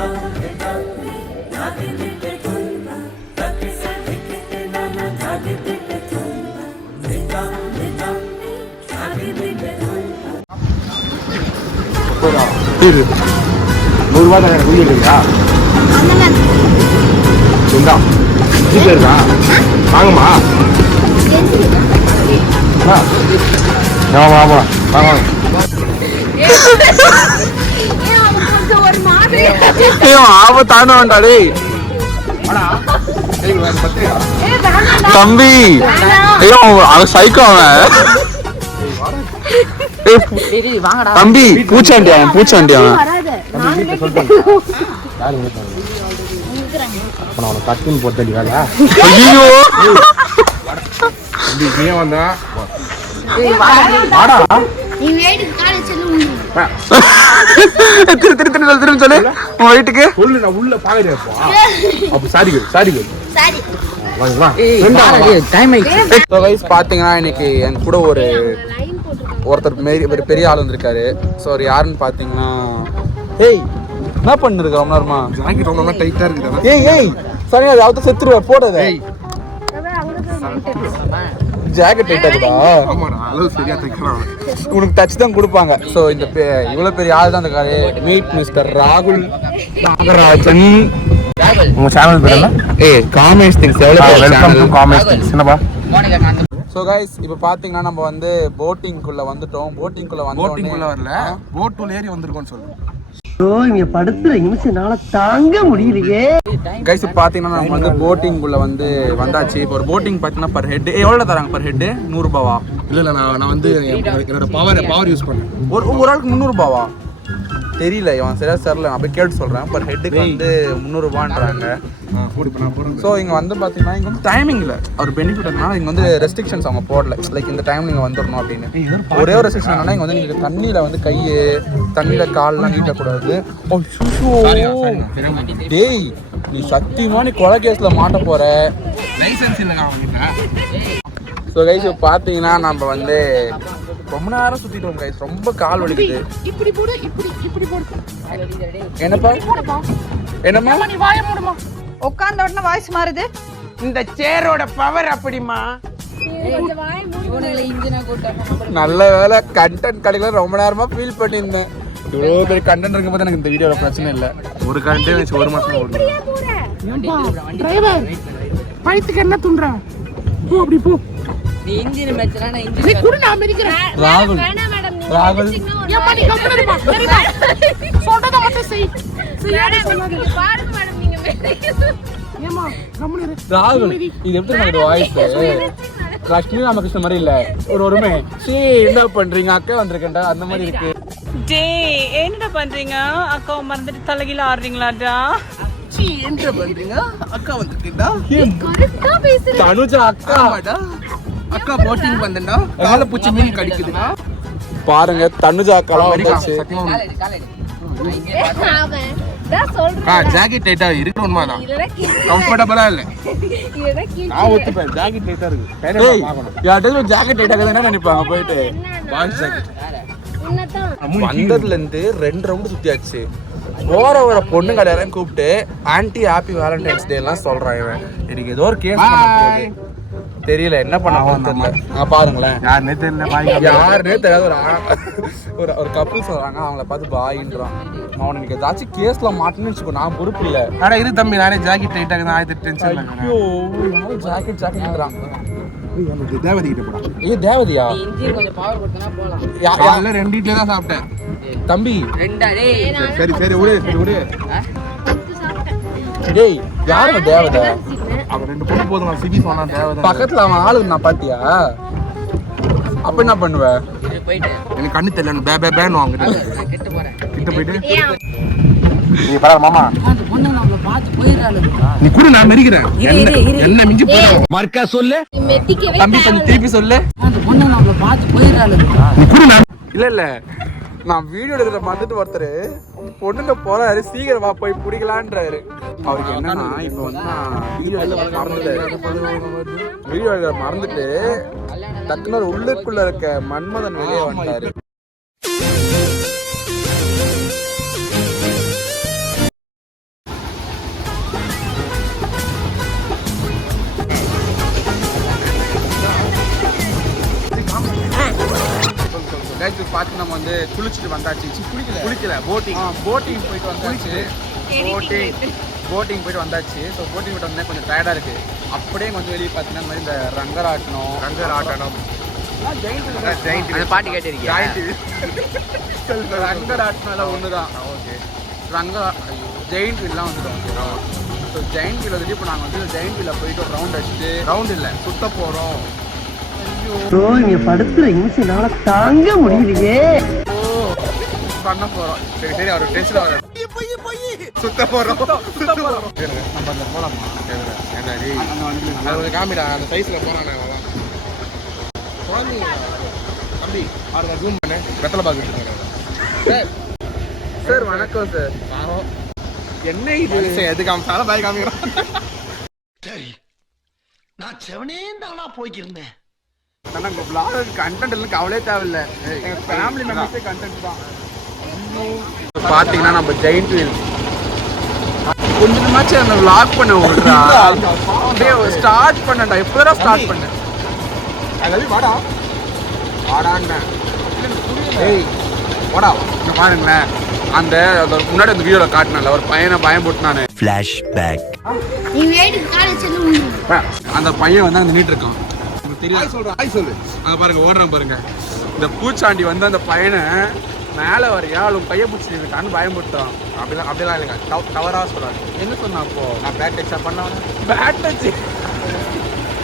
₹100 தான் குழி இருக்கா இந்தா ஜிபே இருக்கா வாங்கம்மா வாங்க ஆபத்தான வேண்டாடே தம்பி ஐயோ அவன் சைக்கோ அவன் தம்பி பூச்சாண்டி அவன் கட்டுன்னு போட்டடி வேலை ஐயோ வந்தா திரும்ப சொல்லு உன் வீட்டுக்கு சொல்லு நான் உள்ள பாக்குறேன் பாத்தீங்கன்னா இன்னைக்கு என் கூட ஒருத்தர் பெரிய ஆள் வந்திருக்காரு. ஸோ அவர் யாருன்னு பாத்தீங்கன்னா ஏய் என்ன பண்ணிருக்க ரொம்ப நேரமா ஜாக்கெட் ரொம்ப டைட்டா இருக்குது ஏய் சரி அது அவத்த செத்துருவா போடாத ஜாக்கெட் டைட்டா இருக்குதா ஆமாடா அளவு சரியா தைக்கறான் உனக்கு டச் தான் கொடுப்பாங்க. ஸோ இந்த இவ்வளவு பெரிய ஆள் தான் இருக்காரு. மீட் மிஸ்டர் ராகுல் நாகராஜன். உங்க சேனல் பேர் என்ன? Kamesh things. Welcome to Kamesh things. என்னப்பா? ஸோ கைஸ் இப்போ பார்த்தீங்கன்னா நம்ம வந்து போட்டிங்குள்ளே வந்துட்டோம். போட்டிங்குள்ளே வரல, போட்டுல ஏறி வந்திருக்கோம்னு சொல்லுவோம். இங்க படுத்துற நிமிஷம்னால தாங்க முடியலையே கைஸ். பார்த்தீங்கன்னா நம்ம வந்து போட்டிங்குள்ளே வந்தாச்சு. இப்போ ஒரு போட்டிங் பார்த்தீங்கன்னா பர் ஹெட் எவ்வளோ தராங்க? Per head ₹100. இல்லை நான் வந்து என்னோட பவர் யூஸ் பண்ணேன். ஒரு ஆளுக்கு ₹300. தெரியல இவன் சரியா நான் போய் கேட்டு சொல்கிறேன். பர் ஹெட்டுக்கு வந்து ₹300ன்றாங்க. ஸோ இங்கே வந்து பார்த்தீங்கன்னா இங்கே வந்து டைமிங் இல்லை. ஒரு பெனிஃபிட் என்னன்னா இங்கே வந்து ரெஸ்ட்ரிக்ஷன்ஸ் அவங்க போடல. லைக் இந்த டைம் நீங்கள் வந்துடணும் அப்படின்னு. ஒரே ஒரு ரெஸ்ட்ரிக்ஷன் என்னன்னா இங்கே வந்து நீங்கள் தண்ணியில் வந்து தண்ணியில் கால்லாம் நீட்டக்கூடாது. டேய் நீ சத்தியமாக நீ கொலை கேஸில் மாட்ட போகிற. லைசன்ஸ் இல்லைங்க அவங்ககிட்ட. ஸோ கைஸ் பார்த்தீங்கன்னா நம்ம வந்து ரொம்ப நேரம் சுற்றிட்டோம் கைஸ். ரொம்ப கால் வலிக்குது. என்னம்மா நீ வாய மூடுமா? உட்கார்ந்த உடனே வாய்ஸ் மாறுது. இந்த சேரோட பவர் அப்படிமா. நல்ல வேலை கண்டென்ட் கிடைக்கல. ரொம்ப நேரமா ஃபீல் பண்ணியிருந்தேன். இவ்வளோ பெரிய கண்டென்ட் இருக்கும் போது எனக்கு இந்த வீடியோல பிரச்சனை இல்லை. ஒரு கண்டென்ட் வச்சு ஒரு மாசம் ஓடுது. பைத்துக்கு என்ன துண்றா? போ அப்படி போ. நீ இன்ஜின் மேட்ச்னா நான் இன்ஜின் நீ குடு நான் அமெரிக்கறேன். ராகுல் ஏமா நீ கம்பெனிமா சரிடா சொல்றத மட்டும் செய். பாருங்க மேடம் நீங்க ஏமா கம்பெனி ராகுல் இது எப்படி நடக்குது வாய்ஸ்? லட்சுமி ராமகிருஷ்ணன் மாதிரி இல்ல. ஒருமே சீ என்ன பண்றீங்க அக்கா வந்திருக்கேன்டா அந்த மாதிரி இருக்கு. டேய் என்னடா பண்றீங்க? அக்காவை மறந்துட்டு தலைகீழ ஆடுறீங்களாடா? சீ என்ன பண்றீங்க? அக்கா வந்திருக்கேன்டா. கரெக்ட்டா பேசுற. தனுஜா அக்காடா. அக்கா போட்டிங் வந்தேன்டா. கால பூச்சி மீன் கடிக்குதுடா. பாருங்க தனுஜா அக்காலாம் வந்துச்சு. ஜாக்கெட் டைட்டா இருக்கு உண்மைதான். கம்ஃபர்ட்டபிளா இல்ல. நான் ஒத்துப்பேன் ஜாக்கெட் டைட்டா இருக்கு. டேய் யார்ட்ட ஜாக்கெட் டைட்டா இருக்குதுன்னா நினைப்பாங்க போயிட்டு பாய்ஸ் ஜாக்கெட். வந்ததுல இருந்து 2 ரவுண்ட் சுத்தியாச்சு. வர பொண்ணு கடையாரையும் கூப்பிட்டு ஆன்டி ஹாப்பி வேலண்டைன்ஸ் டே எல்லாம் சொல்றான் இவன். எனக்கு ஏதோ ஒரு கேஸ் பண்ண போகுது. தெரியல என்ன பண்ணாலும் தெரியல. பாருங்களேன் யாருன்னே தெரியாத ஒரு கப்புள் சொல்றாங்க. அவங்கள பார்த்து பாயின்றான். அவனுக்கு ஏதாச்சும் கேஸ்ல மாட்டேன்னு வச்சுக்கோ. நான் பொறுப்பு இல்லை. ஆனா இது தம்பி நானே ஜாக்கெட் டைட்டாக ஆயிரத்தி டென்ஷன். ஐயோ ஜாக்கெட்ன்றான். தேவதி கிட்ட போடா. தேவதியா? யாரெல்லாம் 2 இட்லி தான் சாப்பிட்டேன் தம்பி. சரி விடு. டேய் யாரு தேவதை? அவன் 2 பொண்ணு போதும். நான் சிபி சொன்னா தேவதை பக்கத்துல அவன் ஆளு நான் பாத்தியா? அப்ப என்ன பண்ணுவ? எனக்கு கண்ணு தெரியல. பேன்னு வாங்க கிட்ட போயிட்டு நீ பாரு மாமா அந்த பொண்ணு நம்மள பாத்து போயிராளே. நீ கூட நான் மெரிக்கிறேன். என்ன மிஞ்சி போற மார்க்கா சொல்லு. தம்பி திருப்பி சொல்லு. அந்த பொண்ணு நம்மள பாத்து போயிராளே. நீ கூட நான் இல்ல நான் வீடியோ எடுக்கிற வந்துட்டு ஒருத்தர் பொண்ணுங்க போறாரு. சீக்கிரமா போய் பிடிக்கலான்றாரு. அவருக்கு என்னன்னா இப்ப வந்து நான் வீடியோ எடுக்க மறந்துட்டு டக்குனு உள்ளுக்குள்ள இருக்க மன்மதன் வெளியே வந்துட்டாரு. வந்து குளிச்சுட்டு வந்தாச்சு. குளிக்கல போட்டிங் போயிட்டு வந்தாச்சு. போட்டிங் போயிட்டு வந்தாச்சு. ஸோ போட்டிங் போயிட்டு வந்தா கொஞ்சம் டயர்டாக இருக்குது. அப்படியே கொஞ்சம் வெளியே பார்த்தீங்கன்னா இந்த மாதிரி இந்த ரங்கராட்டனம் பாட்டு கேட்டிருக்கீங்க. ரங்கராட்டனம் எல்லாம் ஒன்று தான். ஓகே ஜெயிண்ட் வீல்லாம் வந்துடும். ஸோ ஜெயிண்ட் வீல் வந்துட்டு இப்போ நாங்கள் வந்து ஜெயிண்ட் வீலில் போயிட்டு ஒரு ரவுண்ட் அடிச்சுட்டு ரவுண்ட் இல்லை சுத்த போகிறோம். நீங்க படுத்துற இன்சினால தாங்க முடியலையே. பண்ண போகிறோம். சரி அவர் டென்ஷன் வர சுத்த போகிறோம். நம்ம அந்த போகலாமா? காமிடா அந்த சைஸில் போகிறானே தம்பி அவரை ஜூம் பண்ண வெத்தலை பார்த்துட்டு சார். வணக்கம் சார். என்ன இது எது காமிச்சாலும் பாய் காமிக்கிறோம். சரி நான் செவனேந்தானா போய்க்கிருந்தேன். உங்க பிளாக் கண்டென்ட் எல்லாம் கவலையே தேவையில்லை. எங்க ஃபேமிலி மெம்பர்ஸே கண்டென்ட் தான். பாத்தீங்கன்னா நம்ம ஜெயிண்ட் வீல் கொஞ்சமாச்சும் அந்த vlog பண்ண விடுறா. அப்படியே ஸ்டார்ட் பண்ணடா. எப்போதான் ஸ்டார்ட் பண்ண வாடா வாடான்னு ஏய் வாடா. இங்க பாருங்களேன் அந்த முன்னாடி அந்த வீடியோல காட்டினல ஒரு பையனை பயம் போட்டுனானு ஃபிளாஷ்பேக். அந்த பையன் வந்து அங்க நின்னுட்டு இருக்கான். தெரியாது சொல்றேன். சொல்லு அங்க பாருங்க ஓடுறான் பாருங்க. இந்த பூச்சாண்டி வந்து அந்த பையனை மேலே வரையா அவங்க கையை பிடிச்சி இருக்கான்னு பயம் போட்டான். அப்படிலாம் இல்லைங்க. கவரா சொல்றாரு. என்ன சொன்னா அப்போ நான் பேட் டச்சா பண்ண பேட் டச்சு.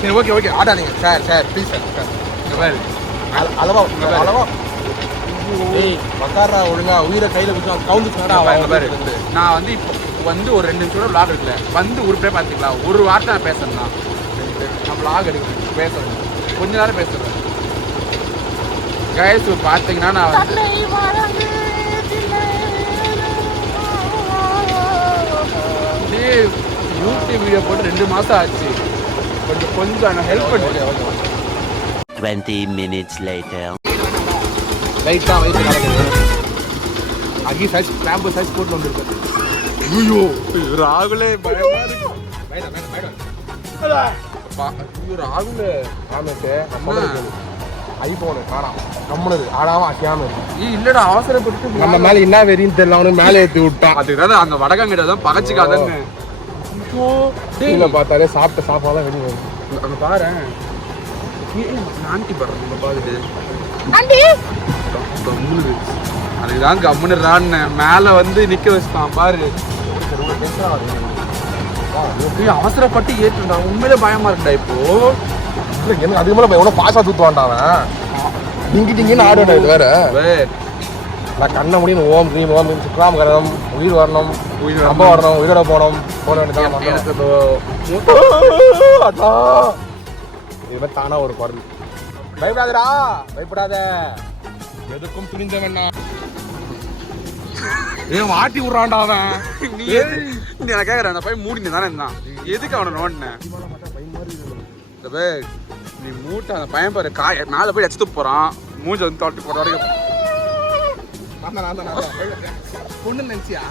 சரி ஓகே ஆடாதீங்க சார் ப்ளீஸ் சார். இங்க பாரு அளவா உக்காரா ஒழுங்கா உயிரை கையில பிடிச்சா கவுந்து பாரு. நான் வந்து இப்போ வந்து ஒரு 2 நிமிஷம் விளாக் எடுக்கல வந்து உருப்பே பார்த்துங்களா. ஒரு வார்த்தை நான் பேசுறேன். நான் விளாக் எடுக்கிறேன் பேசுறேன் கொஞ்ச நேரம் பேசுறேன். கைஸ் பார்த்தீங்கன்னா நான் வந்து யூடியூப் வீடியோ போட்டு 2 மாசம் ஆச்சு. கொஞ்சம் நான் ஹெல்ப் பண்ணுறேன். 20 minutes later. லைட்டாக வயிற்று நடக்குது. அங்கேயும் சைஸ் ஸ்டாம்பு சைஸ் போட்டு வந்துருக்கு. ஐயோ ராகுலே பயமா இருக்கு. ராகுலே ஆமாட்டு ஐபோனு காணாம் கம்முனது ஆடாம அசியாம இல்லடா அவசரப்பட்டு நம்ம மேல என்ன வெறின்னு தெரியல. அவனுக்கு மேலே ஏற்றி விட்டான். அதுக்காக அந்த வடகங்கிட்ட தான் பகச்சிக்காதன்னு பார்த்தாலே சாப்பிட்ட சாப்பாடுலாம் வெளியே வருது. அங்கே பாரு ஆண்டி பாடுறேன் நம்ம பார்த்துட்டு கம்முனு அதுதான் கம்முனுறான்னு மேலே வந்து நிற்க வச்சுட்டான் பாரு. அவசரப்பட்டு ஏற்றுடா. உண்மையிலே பயமா இருக்குடா. இப்போ எனக்கு அதுக்கு மேலே எவ்வளோ பாசா தூத்துவான்டா அவன். டிங்கின்னு ஆடுவேன். இது வேற நான் கண்ண முடியும் ஓம் க்ரீம் ஓம் சுக்லாம் கரணம் உயிர் வரணும் ரொம்ப வரணும் உயிரோட போனோம் போன வேண்டியதான். இது மாதிரி தானா ஒரு குரல். பயப்படாதடா பயப்படாத எதுக்கும் துணிந்தவன். ஏன் மாட்டி விட்றான்டா அவன். நீ நான் கேட்குறேன் அந்த பையன் மூடினு தானே இருந்தான். எதுக்கு அவனை நோண்டினேன். நீ மூட்டை அந்த பையன் பாரு காய மேலே போய் அடிச்சுட்டு போகிறான். மூஞ்ச வந்து தொட்டு போகிற வரைக்கும் பொண்ணு நினச்சியா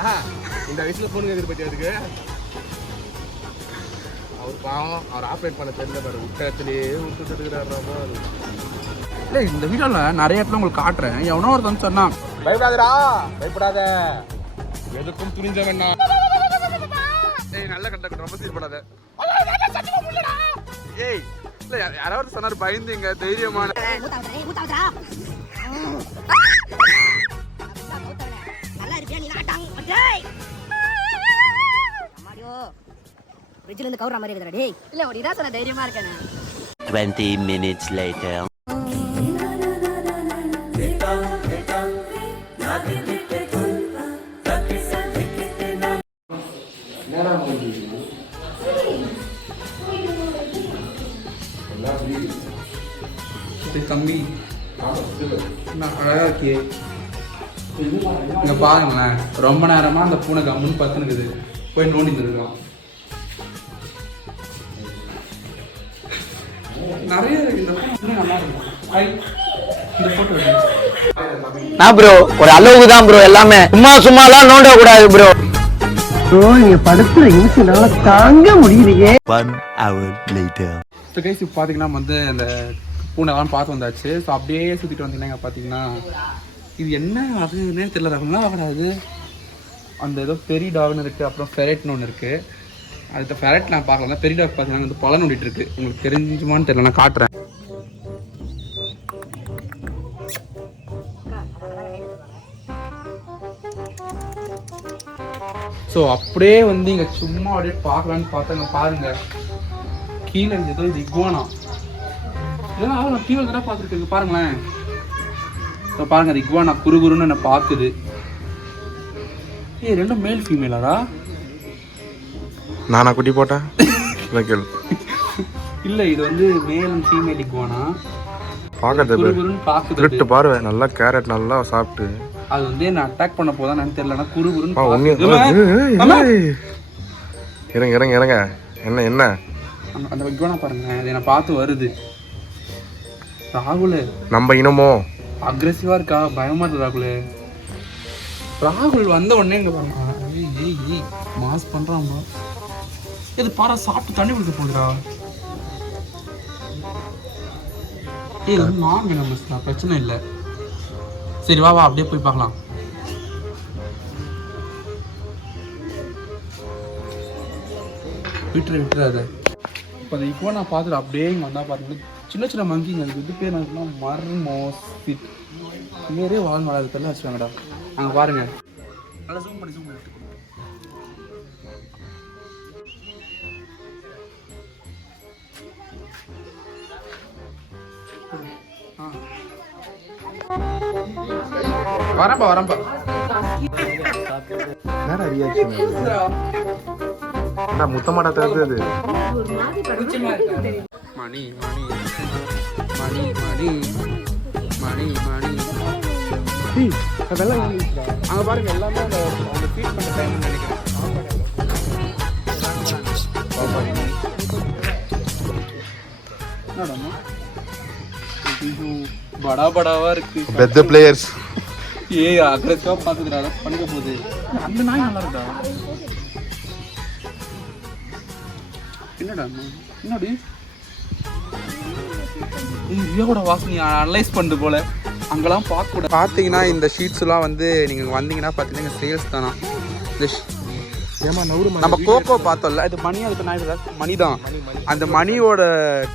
இந்த வயசுல பொண்ணு எதிர்பார்த்தி. அதுக்கு அவர் பாவம் அவர் ஆப்ரேட் பண்ண தெரியல பாரு. விட்டத்திலேயே விட்டுட்டு இருக்கிறாரா. இல்லை இந்த வீடியோவில் நிறைய இடத்துல உங்களுக்கு காட்டுறேன். எவனோ ஒருத்தன் சொன்னான் பயப்படாதடா பயப்படாத எதுக்கும் துணிஞ்சவன்னா. ஏய் நல்ல கண்ட ரொம்ப சீர்படாத. ஏய் இல்லை யாராவது சொன்னார் பயந்துங்க தைரியமான. ஃப்ரிட்ஜ்ல இருந்து கவுற மாதிரி இருக்குடா டேய். இல்ல ஒரு இதா சொன்ன தைரியமா இருக்கேன். 20 minutes later. தம்பி நான் அழகா இருக்கியே. இங்க பாருங்களேன் ரொம்ப நேரமா அந்த பூனை கம்முன்னு பத்துனுக்குது. போய் நோண்டி இருக்கான். நிறைய இருக்கு இந்த பூனை நல்லா இருக்கும். இந்த போட்டோ நான் ப்ரோ ஒரு அளவுக்கு தான் ப்ரோ. எல்லாமே சும்மாலாம் நோண்ட கூடாது ப்ரோ. நீங்க படுத்துற இன்சினால தாங்க முடியலையே. 1 hour later. ஸோ கைஸ் இப்போ பார்த்தீங்கன்னா வந்து அந்த பூனைலாம் பார்த்து வந்தாச்சு. ஸோ அப்படியே சுற்றிட்டு வந்தீங்கன்னா பார்த்தீங்கன்னா இது என்ன அதுன்னே தெரியல ராகுல்னா அது அந்த ஏதோ பெரிய டாக்னு இருக்குது, அப்புறம் ஃபெரட்னு ஒன்று இருக்குது. அடுத்த ஃபெரட் நான் பார்க்கலாம், பெரிய டாக் பார்க்கலாம். வந்து பழம் நோண்டிட்டு இருக்கு. உங்களுக்கு தெரிஞ்சுமான்னு தெரியல, நான் காட்டுறேன். ஸோ அப்படியே வந்து இங்கே சும்மா அப்படியே பார்க்கலான்னு பார்த்தாங்க. பாருங்க கீழே ஏதோ இது இக்வானா, இல்லைன்னா நான் கீழே தான் பார்த்துருக்கு. பாருங்களேன், இப்போ பாருங்க அது இக்வானா குறுகுறுன்னு என்ன பார்க்குது. ஏய் ரெண்டும் மேல் ஃபீமேலாடா? நானா குட்டி போட்டேன் இல்ல இது வந்து மேல் அண்ட் ஃபீமேல் இக்வானா. பார்க்கறது பாருவே நல்லா கேரட் நல்லா சாப்பிட்டு அது வந்து என்ன அட்டாக் பண்ண போதா நான் தெரியலனா குறுகுறுன்னு இறங்க இறங்க இறங்க. என்ன என்ன அந்த இக்வானா பாருங்க, அது என்ன பார்த்து வருது. ராகுல் நம்ம இனமோ அக்ரெசிவா இருக்கா, பயமா இருக்கு ராகுல். ராகுல் வந்த உடனே இங்க பாருங்க மாஸ் பண்றான். இது பாரா சாப்பிட்டு தண்ணி குடிக்க போகுதுடா. இது வந்து நான் வெனமஸ் தான், பிரச்சனை இல்லை. சரி வா வா அப்படியே போய் பார்க்கலாம். விட்டுறாத. இப்போ அந்த இப்போ நான் பார்த்துட்டு அப்படியே இங்கே வந்தால் பாருங்க சின்ன சின்ன மங்கிங்க. அதுக்கு இது பேர் என்ன மர்மோஸ்பிட் பேரே வாழ் வராது தெரியல வச்சுக்காங்கடா. அங்கே பாருங்க நல்லா ஜூம் பண்ணி வரம்பா வரம்பா. முத்தமாட்டா தெரிஞ்சது மணி மணி மணி மணி மணி மணி. அதெல்லாம் அங்கே பாருங்க எல்லாமே அந்த ஃபீட் பண்ண டைம்னு நினைக்கிறேன். என்னடாமா படா படாவா இருக்கு. பெத்த பிளேயர்ஸ் ஏய் அக்ரெசிவா பாத்துடா, அத பண்ணிக்க போகுது. அந்த நாய் நல்லா இருக்கா? என்னடா என்னடி இதோட வாசனை அனலைஸ் பண்ணுது போல. அங்கெல்லாம் பார்க்க கூட பார்த்தீங்கன்னா இந்த ஷீட்ஸ்லாம் வந்து நீங்கள் வந்தீங்கன்னா பார்த்தீங்கன்னா சேல்ஸ் தானா. நம்ம கோகோ பார்த்தோம்ல, இது மணி, அதுக்கு நாய் மணி தான். அந்த மணியோட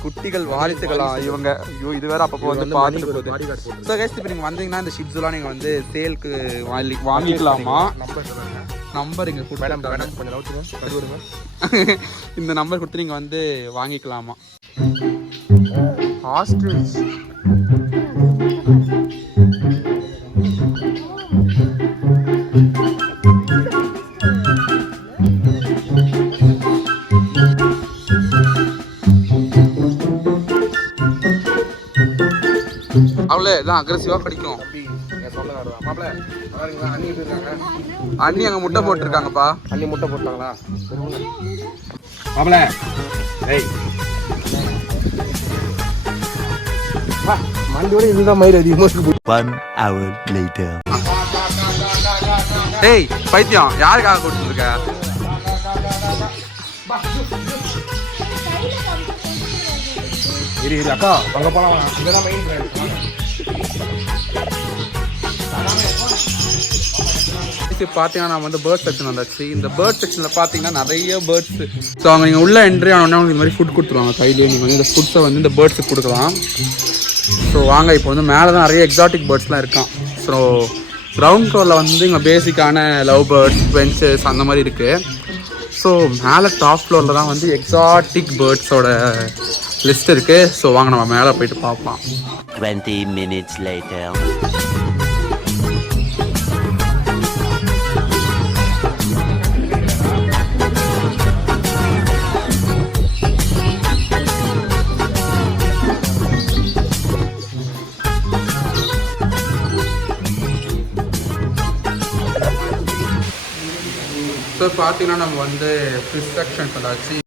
குட்டிகள் வாரிசுகளாம் இவங்க. ஐயோ இது வேற அப்பப்போ வந்து பார்த்துட்டு போகுது. ஸோ கைஸ் இப்போ நீங்கள் வந்தீங்கன்னா இந்த ஷீட்ஸ்லாம் நீங்கள் வந்து சேலுக்கு வாங்கிக்கலாமா? நம்பர் இங்கே இந்த நம்பர் கொடுத்து நீங்கள் வந்து வாங்கிக்கலாமா? ஆஸ்ட்ரிச் அவ்வளோ இதான் அக்ரெசிவாக கிடைக்கும். அண்ணி அங்கே முட்டை போட்டிருக்காங்கப்பா. அண்ணி முட்டை போட்டாங்களா? மாப்பிள ஏய் மண்டியோட இதுதான் மயிர் அதிகமாக. 1 hour later. ஏய் பைத்தியம் யாருக்காக கொடுத்துருக்க? இரு அக்கா அங்கே போகலாம். இதுதான் மெயின் பிராண்ட். பார்த்தீங்கன்னா நான் வந்து பேர்ட் செக்ஷன் வந்தாச்சு. இந்த பேர்ட் செக்ஷனில் பார்த்தீங்கன்னா நிறைய பேர்ட்ஸு. ஸோ அவங்க நீங்கள் உள்ளே என்ட்ரி ஆனோடனே உங்களுக்கு இந்த மாதிரி ஃபுட் கொடுத்துருவாங்க கையிலேயே. நீங்கள் வந்து இந்த ஃபுட்ஸை வந்து இந்த பேர்ட்ஸுக்கு கொடுக்கலாம். ஸோ வாங்க இப்போ வந்து மேலே தான் நிறைய எக்ஸாட்டிக் பேர்ட்ஸ்லாம் இருக்கான். ஸோ கிரவுண்ட் ஃப்ளோரில் வந்து இங்கே பேசிக்கான லவ் பேர்ட்ஸ், பென்ச்சஸ் அந்த மாதிரி இருக்குது. ஸோ மேலே டாப் ஃப்ளோரில் தான் வந்து எக்ஸாட்டிக் பேர்ட்ஸோட லிஸ்ட் இருக்குது. ஸோ வாங்க நம்ம மேலே போயிட்டு பார்க்கலாம். 20 minutes later. ஸோ பார்த்தீங்கன்னா நம்ம வந்து ஃபிஷ் செக்ஷன் வந்தாச்சு.